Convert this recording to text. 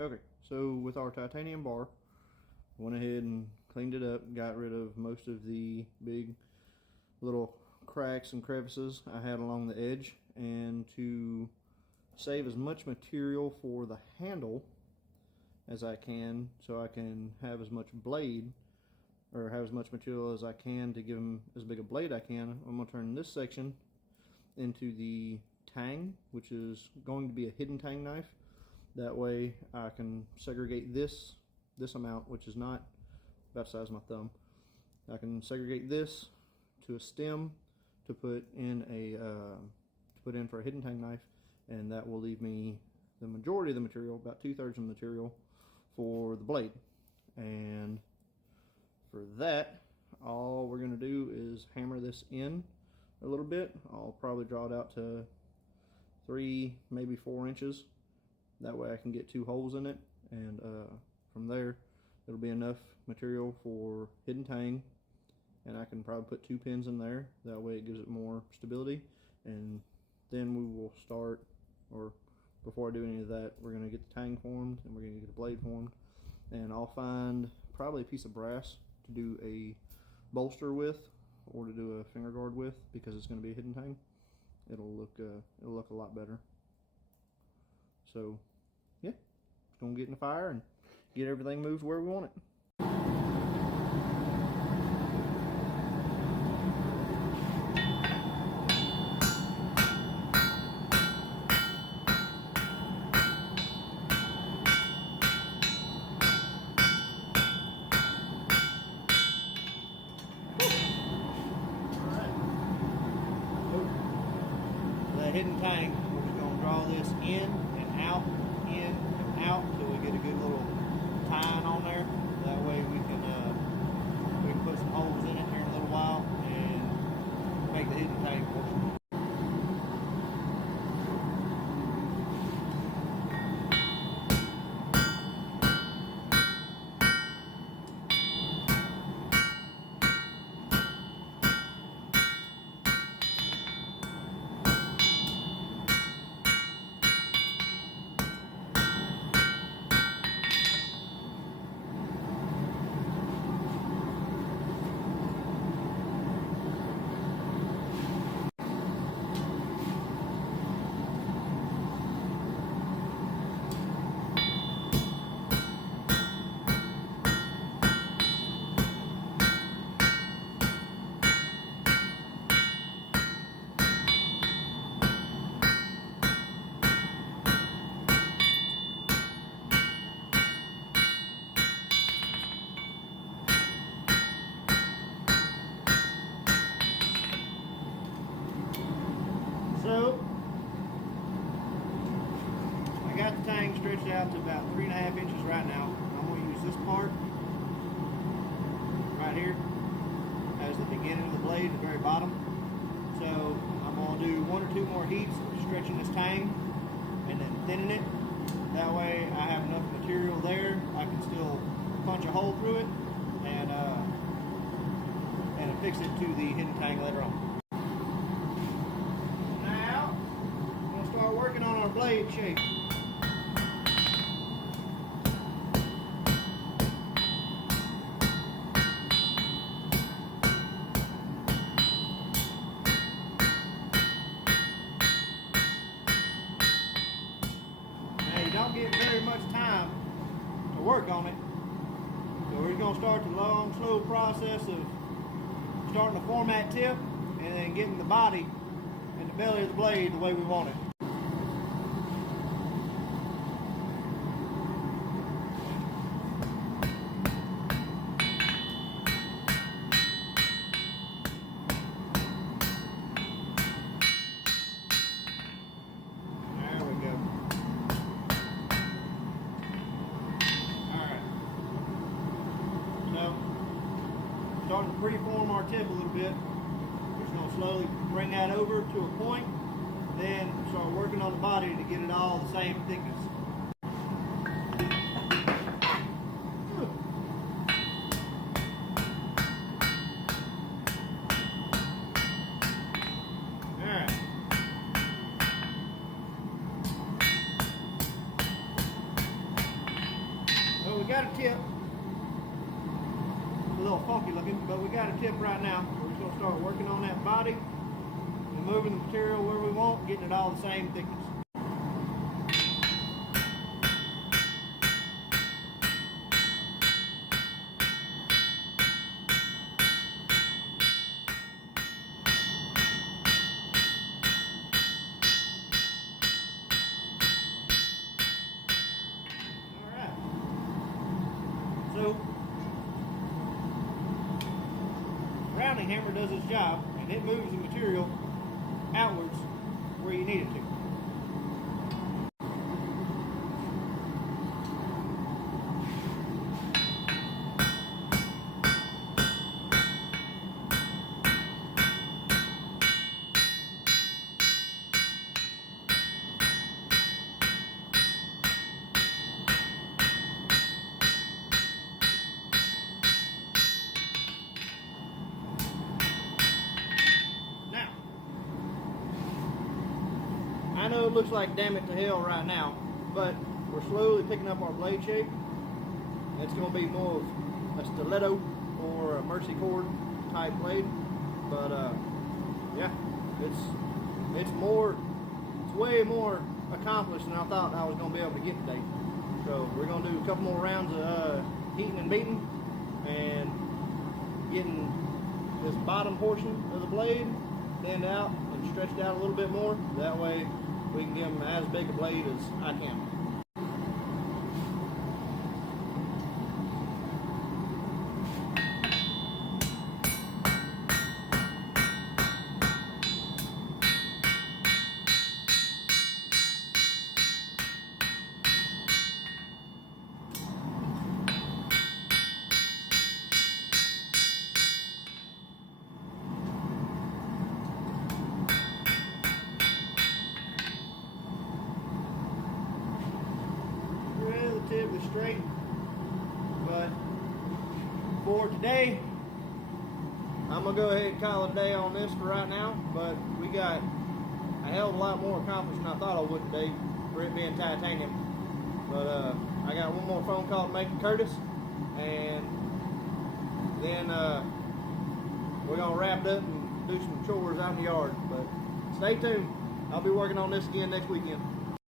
Okay, so with our titanium bar, went ahead and cleaned it up, got rid of most of the big little cracks and crevices I had along the edge, and to save as much material for the handle as I can, so I can have as much blade, or have as much material as I can to give them as big a blade I can, I'm going to turn this section into the tang, which is going to be a hidden tang knife. That way I can segregate this amount, which is not about the size of my thumb. I can segregate this to a stem to put in for a hidden tang knife, and that will leave me the majority of the material, about 2/3 of the material, for the blade. And for that, all we're going to do is hammer this in a little bit. I'll probably draw it out to 3, maybe 4 inches. That way I can get 2 holes in it, and from there it'll be enough material for hidden tang, and I can probably put 2 pins in there. That way it gives it more stability. And then we will start, or before I do any of that, we're going to get the tang formed, and we're going to get the blade formed, and I'll find probably a piece of brass to do a bolster with, or to do a finger guard with, because it's going to be a hidden tang. It'll look a lot better. So yeah, just gonna get in the fire and get everything moved where we want it. That hidden tang, we're just gonna draw this in and out until we get a good little tine on there. That way we can put some holes in it here in a little while and make the hidden tang portion. So I got the tang stretched out to about 3.5 inches right now. I'm going to use this part right here as the beginning of the blade, the very bottom. So I'm going to do 1 or 2 more heats of stretching this tang and then thinning it. That way I have enough material there. I can still punch a hole through it and affix it to the hidden tang later on. Start working on our blade shape. Now you don't get very much time to work on it, so we're going to start the long, slow process of starting to form that tip and then getting the body and the belly of the blade the way we want it. Starting to pre-form our tip a little bit. We're just going to slowly bring that over to a point, then start working on the body to get it all the same thickness. we got a tip. It's a little funky looking, but we got a tip right now. We're just going to start working on that body and moving the material where we want, getting it all the same thickness. So, rounding hammer does its job, and it moves the material outwards where you need it to. I know it looks like damn it to hell right now, but we're slowly picking up our blade shape. It's going to be more of a stiletto or a mercy cord type blade, but yeah, it's way more accomplished than I thought I was going to be able to get today. So we're going to do a couple more rounds of heating and beating and getting this bottom portion of the blade thinned out and stretched out a little bit more. That way we can give them as big a blade as I can. Relatively straight, but for today I'm gonna go ahead and call it a day on this for right now. But we got a hell of a lot more accomplished than I thought I would today for it being titanium. But I got one more phone call to make to Curtis, and then we're gonna wrap it up and do some chores out in the yard. But stay tuned, I'll be working on this again next weekend.